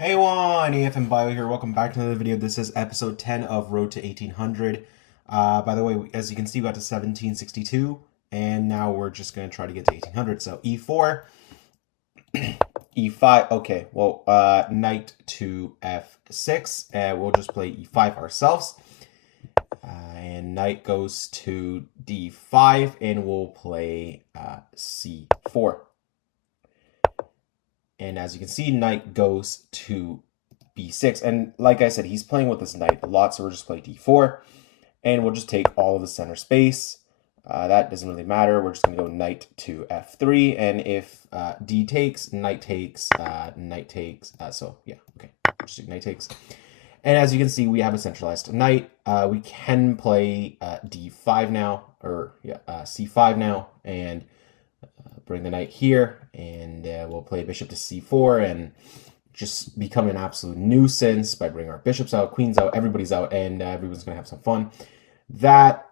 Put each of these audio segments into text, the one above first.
Hey everyone, AFM Bio here. Welcome back to another video. This is episode 10 of Road to 1800. By the way, as you can see, we got to 1762, and now we're just going to try to get to 1800. So e4, e5. Okay, well, knight to f6, and we'll just play e5 ourselves. And knight goes to d5, and we'll play c4. And as you can see, knight goes to b6. And like I said, he's playing with this knight a lot, so we're just playing d4. And we'll just take all of the center space. That doesn't really matter. We're just going to go knight to f3. And if d takes, knight takes, knight takes. So yeah, okay. Just knight takes. And as you can see, we have a centralized knight. We can play d5 now, or yeah, c5 now, and bring the knight here, and we'll play bishop to c4 and just become an absolute nuisance by bringing our bishops out, queens out, everybody's out, and everyone's going to have some fun. That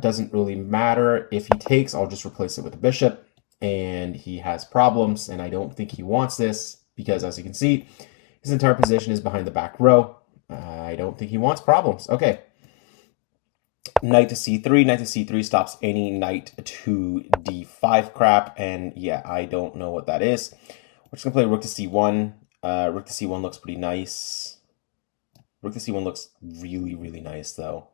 doesn't really matter. If he takes, I'll just replace it with a bishop, and he has problems, and I don't think he wants this because, as you can see, his entire position is behind the back row. I don't think he wants problems. Okay. Knight to c3. Knight to c3 stops any knight to d5 crap, and yeah, I don't know what that is. We're just going to play rook to c1. Rook to c1 looks pretty nice. Rook to c1 looks really, really nice, though.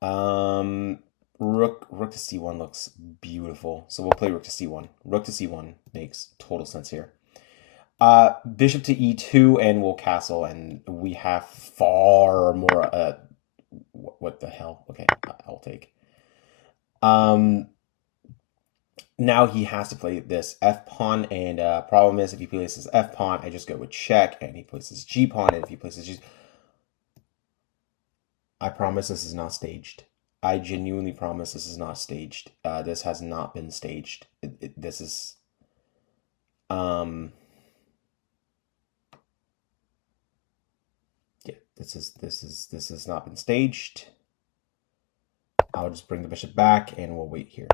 Rook to c1 looks beautiful, so we'll play rook to c1. Rook to c1 makes total sense here. Bishop to e2, and we'll castle, and we have far more... what the hell? Okay, I'll take. Now he has to play this f pawn, and problem is if he places f pawn, I just go with check, and he places g pawn, and if he places g, I promise this is not staged. I genuinely promise this is not staged. This has not been staged. This is yeah, this has not been staged. I'll just bring the bishop back, and we'll wait here.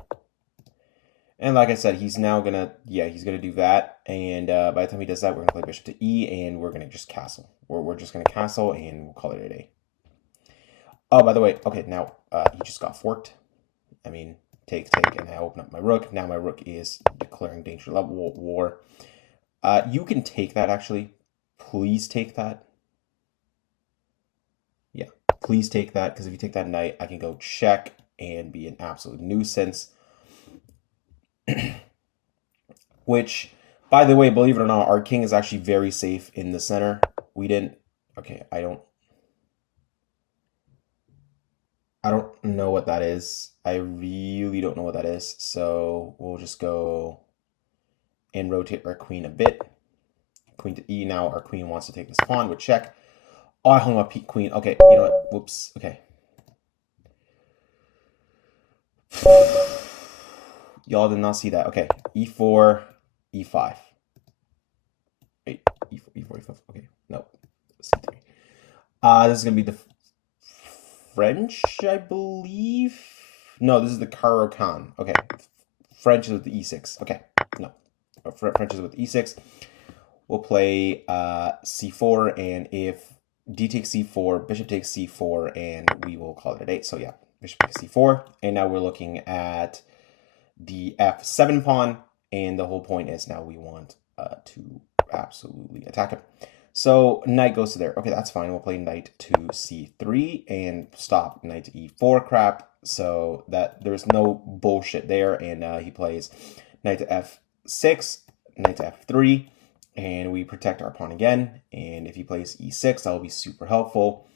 And like I said, he's now gonna, he's gonna do that. And by the time he does that, we're gonna play bishop to e, and we're gonna just castle. We're just gonna castle, and we'll call it a day. Oh, by the way, okay, now he just got forked. I mean, take, and I open up my rook. Now my rook is declaring danger level war. You can take that, actually. Please take that. Yeah, please take that, because if you take that knight, I can go check and be an absolute nuisance. Which, by the way, believe it or not, our king is actually very safe in the center. We didn't... Okay, I don't know what that is. I really don't know what that is. So we'll just go and rotate our queen a bit. Queen to e. Now our queen wants to take this pawn with check. Oh, I hung up queen. Okay, you know what? Whoops. Okay. Y'all did not see that. Okay, e4, e5. Wait, e4, e5. Okay, no. c3. This is going to be the French, I believe. No, this is the Caro-Kann. Okay, French is with the e6. Okay, no. French is with e6. We'll play c4, and if d takes c4, bishop takes c4, and we will call it a day. So yeah, bishop takes c4, and now we're looking at the f7 pawn, and the whole point is now we want to absolutely attack him. So knight goes to there. Okay, that's fine. We'll play knight to c3 and stop knight to e4 crap, so that there's no bullshit there. And he plays knight to f6, knight to f3, and we protect our pawn again. And if he plays e6, that'll be super helpful,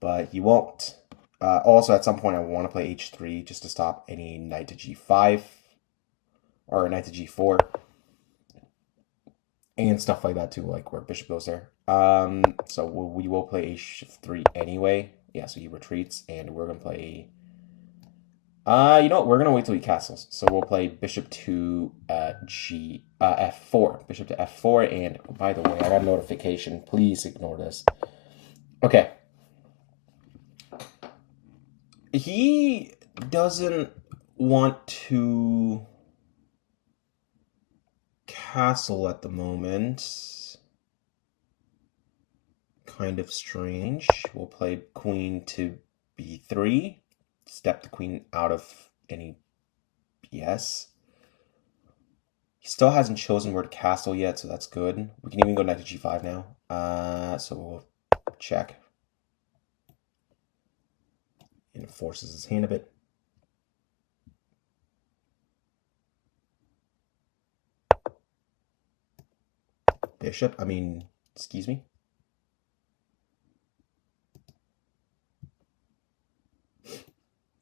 but he won't. Also, at some point, I want to play h3 just to stop any knight to g5 or knight to g4 and stuff like that too, like where bishop goes there. So we will play h3 anyway. Yeah, so he retreats, and we're gonna play. You know what? We're gonna wait till he castles. So we'll play bishop to f4, bishop to f4. And by the way, I got a notification. Please ignore this. Okay. He doesn't want to castle at the moment. kind of strange. We'll play queen to b3. Step the queen out of any BS. He still hasn't chosen where to castle yet, so that's good. We can even go knight to g5 now. So we'll check. And it forces his hand a bit. Bishop, excuse me.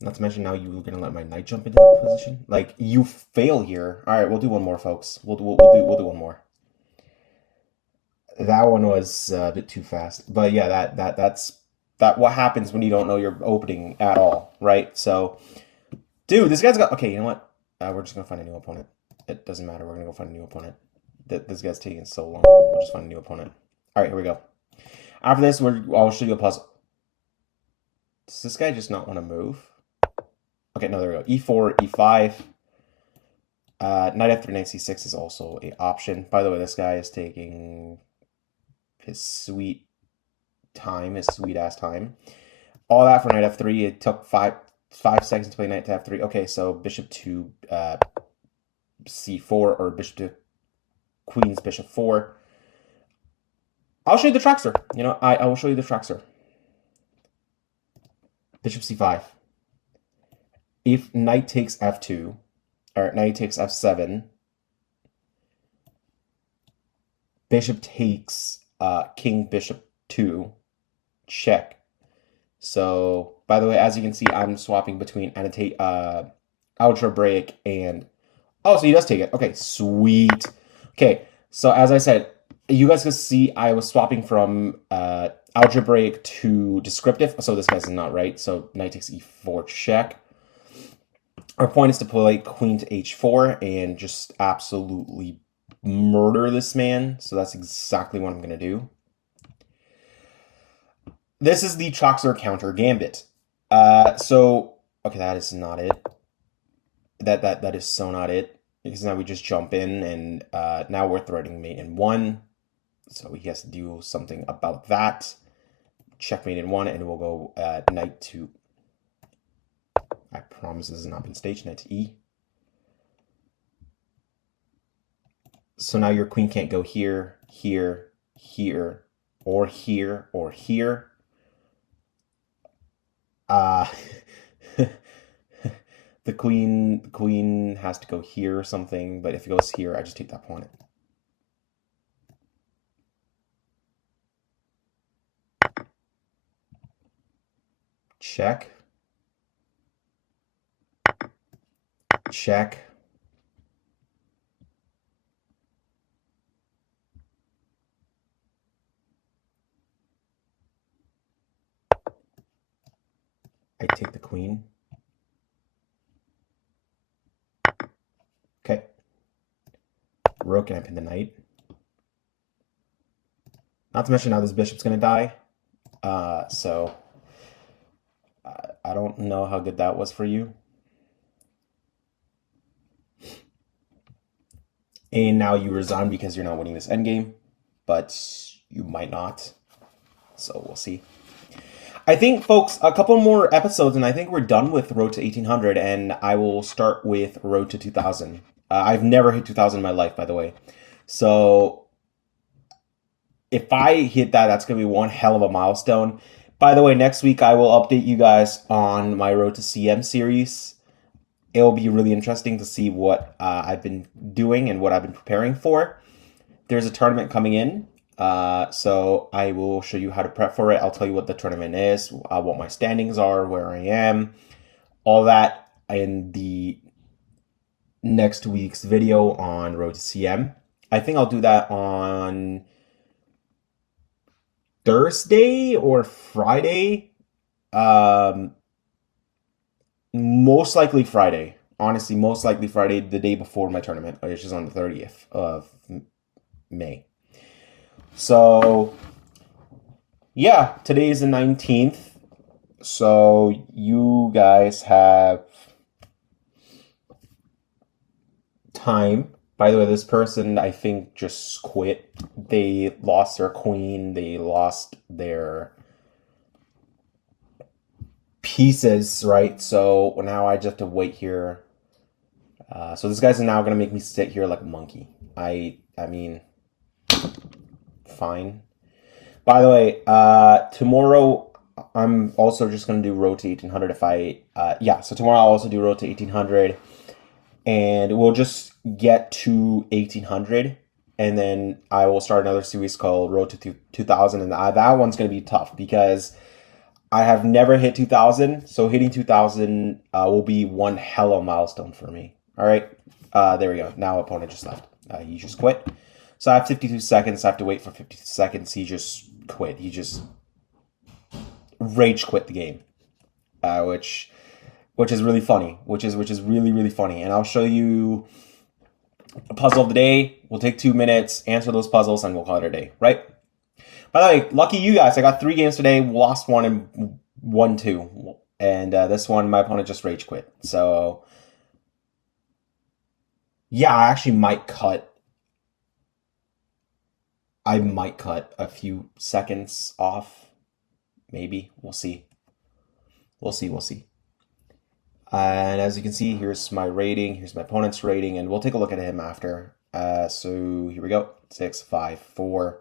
Not to mention now you were going to let my knight jump into that position. Like, you fail here. All right, we'll do one more, folks. We'll do one more. That one was a bit too fast. But yeah, that's what happens when you don't know your opening at all, right? So, dude, this guy's got... Okay, you know what? We're just going to find a new opponent. It doesn't matter. We're going to go find a new opponent. This guy's taking so long. We'll just find a new opponent. All right, here we go. After this, I'll show you a puzzle. Does this guy just not want to move? Okay, no, there we go. E4, E5. Knight F3, Knight C6 is also an option. By the way, this guy is taking his sweet time, his sweet-ass time. All that for Knight F3. It took 5 seconds to play Knight to F3. Okay, so Bishop to C4 or Bishop to Queen's Bishop 4. I'll show you the trackster. You know, I will show you the trackster. Bishop C5. If knight takes F2, or knight takes F7, bishop takes king bishop 2, check. So, by the way, as you can see, I'm swapping between algebraic and... Oh, so he does take it. Okay, sweet. Okay, so as I said, you guys can see I was swapping from algebraic to descriptive. So this guy's not right. So knight takes e4, check. Our point is to play queen to h4 and just absolutely murder this man. So that's exactly what I'm going to do. This is the Troxler counter gambit. Okay, that is not it. That is so not it. Because now we just jump in and now we're threatening mate in 1. So he has to do something about that. Checkmate in 1 and we'll go knight to... I promise this has not been staged. Knight to E. So now your queen can't go here, here, here, or here, or here. The queen has to go here or something, but if it goes here, I just take that pawn. Check. Check. I take the queen. Okay. Rook and I pin the knight. Not to mention now this bishop's going to die. So I don't know how good that was for you. And now you resign because you're not winning this endgame, but you might not. So we'll see. I think, folks, a couple more episodes, and I think we're done with Road to 1800, and I will start with Road to 2000. I've never hit 2000 in my life, by the way. So if I hit that, that's going to be one hell of a milestone. By the way, next week I will update you guys on my Road to CM series. It'll be really interesting to see what I've been doing and what I've been preparing for. There's a tournament coming in, so I will show you how to prep for it. I'll tell you what the tournament is, what my standings are, where I am, all that in the next week's video on Road to CM. I think I'll do that on Thursday or Friday. Most likely Friday. Honestly, most likely Friday, the day before my tournament, which is on the 30th of May. So, yeah, today is the 19th. So, you guys have time By the way, this person, I think, just quit. They lost their queen. They lost their pieces, right? So now I just have to wait here. So this guy's now gonna make me sit here like a monkey. I mean, fine. By the way, tomorrow I'm also just gonna do road to 1800. If I, yeah. So tomorrow I'll also do road to 1800, and we'll just get to 1800, and then I will start another series called Road to 2000, and that one's gonna be tough because I have never hit 2000, so hitting 2000 will be one hell of a milestone for me. All right, there we go. Now opponent just left. He just quit. So I have 52 seconds. I have to wait for 52 seconds. He just quit. He just rage quit the game, which is really funny. Which is really funny. And I'll show you a puzzle of the day. We'll take 2 minutes, answer those puzzles, and we'll call it a day. Right? By the way, lucky you guys. I got 3 games today, lost 1 and won 2. And this one, my opponent just rage quit. So, yeah, I actually might cut. I might cut a few seconds off. Maybe. We'll see. We'll see. And as you can see, here's my rating. Here's my opponent's rating. And we'll take a look at him after. So here we go. 6, 5, 4,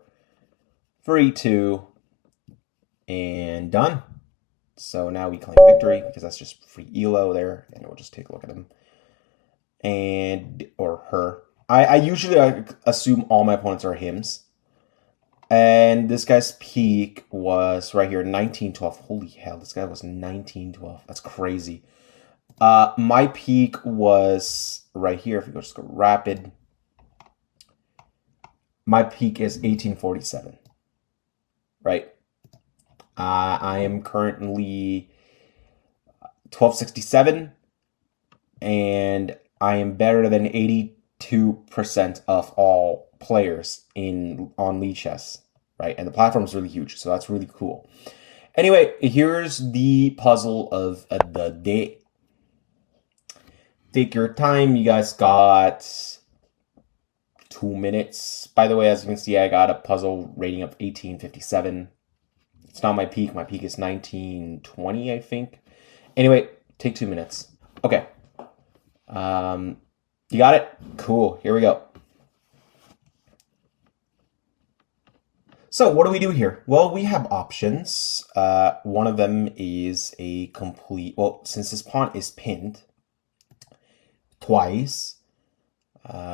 3, 2, and done. So now we claim victory because that's just free elo there, and we'll just take a look at him and or her. I usually assume all my opponents are hims, and this guy's peak was right here, 1912. Holy hell, this guy was 1912. That's crazy. My peak was right here. If we go just go rapid, my peak is 1847. Right. I am currently 1267, and I am better than 82% of all players on Lead Chess, right? And the platform is really huge, so that's really cool. Anyway, here's the puzzle of the day. Take your time. You guys got 2 minutes. By the way, as you can see, I got a puzzle rating of 1857. It's not my peak. My peak is 1920, I think. Anyway, take 2 minutes. Okay. You got it? Cool. Here we go. So what do we do here? Well, we have options. One of them is a complete... Well, since this pawn is pinned twice,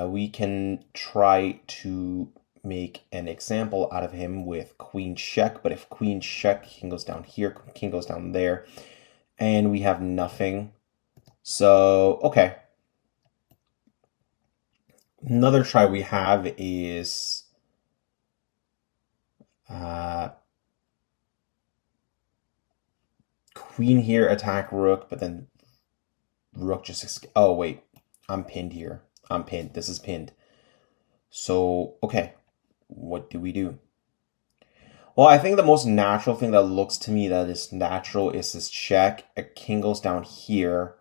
we can try to make an example out of him with queen check. But if queen check, king goes down here, king goes down there, and we have nothing. So, okay. Another try we have is queen here, attack rook, but then rook just... Oh, wait. I'm pinned here. I'm pinned. This is pinned. So, okay. What do we do? Well, I think the most natural thing that looks to me that is natural is this check. A king goes down here,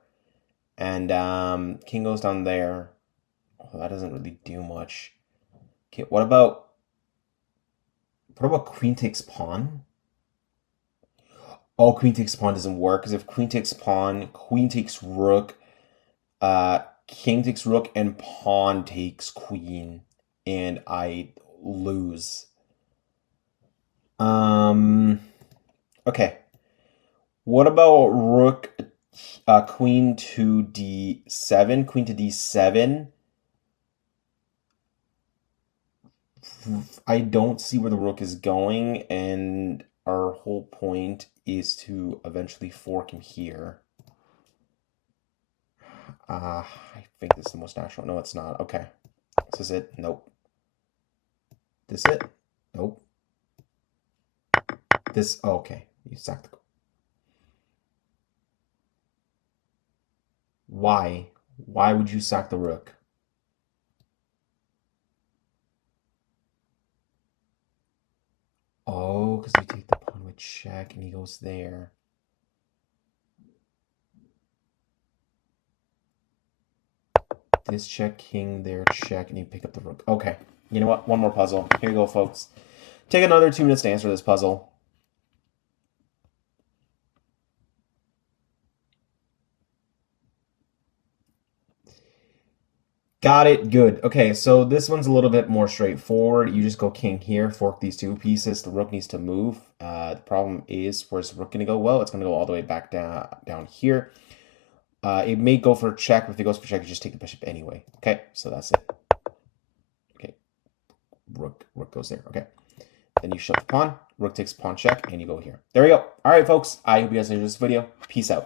and king goes down there. Oh, that doesn't really do much. Okay, what about queen takes pawn? Oh, queen takes pawn doesn't work, because if queen takes pawn, queen takes rook, king takes rook, and pawn takes queen, and I lose. Okay. What about rook, queen to d7, queen to d7? I don't see where the rook is going, and our whole point is to eventually fork him here. I think this is the most natural. No, it's not. Okay. This is it. Nope. This it? Nope. This, oh, okay. You sacked the... Why? Why would you sack the rook? Oh, because we take the pawn with check and he goes there. this check, king there, check, and you pick up the rook. Okay, you know what? One more puzzle. Here you go, folks. Take another 2 minutes to answer this puzzle. Got it. Good. Okay, so this one's a little bit more straightforward. You just go king here, fork these 2 pieces. The rook needs to move. The problem is, where's the rook going to go? Well, it's going to go all the way back down here. It may go for check, but if it goes for check, you just take the bishop anyway. Okay, so that's it. Okay, rook goes there. Okay, then you shove the pawn, rook takes pawn check, and you go here. There we go. All right, folks, I hope you guys enjoyed this video. Peace out.